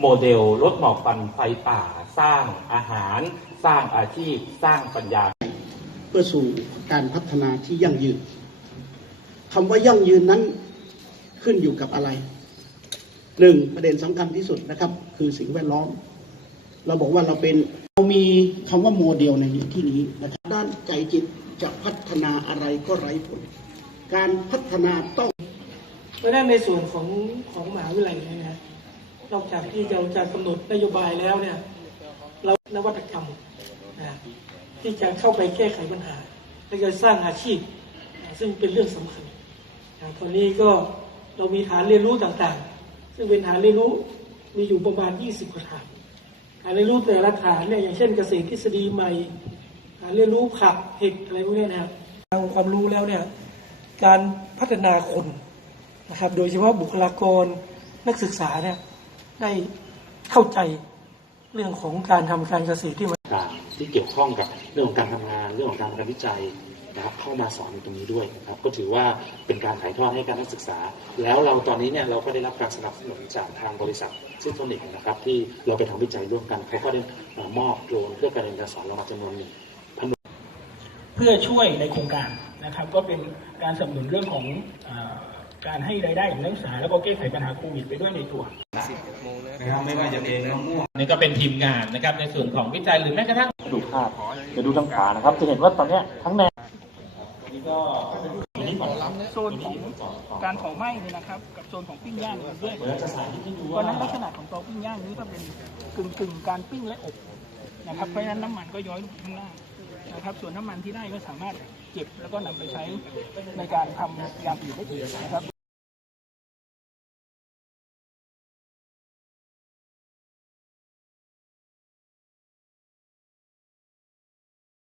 โมเดลลดหมอกควันไฟป่า สร้างอาหาร สร้างอาชีพ สร้างปัญญา เพื่อสู่การพัฒนาที่ยั่งยืนคำว่ายั่งยืนนั้นขึ้นอยู่กับอะไรหนึ่งประเด็นสำคัญที่สุดนะครับ คือสิ่งแวดล้อม เราบอกว่าเราเป็นเรามีคำว่าโมเดลในที่นี้นะครับด้านใจจิตจะพัฒนาอะไรก็ไร้ผล การพัฒนาต้องเพราะฉะนั้นในส่วนของของมหาวิทยาลัยเนี่ยนะ นอกจากที่เราจะกำหนดนโยบายแล้วเนี่ยเรานวัตกรรมนะที่จะเข้าไปแก้ไขปัญหา และจะสร้างอาชีพ ซึ่งเป็นเรื่องสำคัญนะตอนนี้ก็เรามีฐานเรียนรู้ต่างๆ ซึ่งเป็นฐานเรียนรู้มีอยู่ประมาณ 20กว่าฐานฐานเรียนรู้แต่ละฐานเนี่ยอย่างเช่นเกษตรทฤษฎีใหม่ฐานเรียนรู้ผักเห็ดอะไรพวกนี้นะครับทางความรู้แล้วเนี่ยการพัฒนาคนนะครับโดยเฉพาะบุคลากรนักศึกษาเนี่ย ได้เข้าใจเรื่องของการทำการเกษตรที่มันต่างๆที่เกี่ยวข้องกับเรื่องของการทำงาน เรื่องของการทำวิจัยนะครับเข้ามาสอนในตรงนี้ด้วยนะครับก็ถือว่าเป็นการถ่ายทอดให้การนักศึกษา แล้วเราตอนนี้เนี่ยเราก็ได้รับการสนับสนุนจากทางบริษัทซินโทนิกนะครับที่เราไปทำวิจัยร่วมกันเขาก็ได้เอ่อมอบโดรนเพื่อการเรียนการสอนเรามาจำนวนหนึ่งเพื่อช่วยในโครงการนะครับ ก็เป็นการสนับสนุนเรื่องของเออ การให้รายได้ของนักศึกษาแล้วก็แก้ไขปัญหาโควิดไปด้วยในตัวนะครับไม่ว่าจะเป็นมะม่วงนี่ก็เป็นทีมงานนะครับในส่วนของวิจัยหรือแม้กระทั่งดูภาพจะดูทางขวานะครับ จะเห็นว่าตอนเนี้ยทั้งแนวโซนของการเผาไหม้เนี่ยนะครับ กับโซนของปิ้งย่างเนี่ยแยกกันเพราะฉะนั้นลักษณะของเตาปิ้งย่างนี้ก็เป็นกึ่งกึ่งๆ การปิ้งและอบนะครับเพราะฉะนั้นน้ำมันก็ย้อยลงข้างล่าง นะครับ ส่วนน้ำมันที่ได้ก็สามารถเก็บแล้วก็นำไปใช้ในการทำยางอื่นได้อีกนะครับ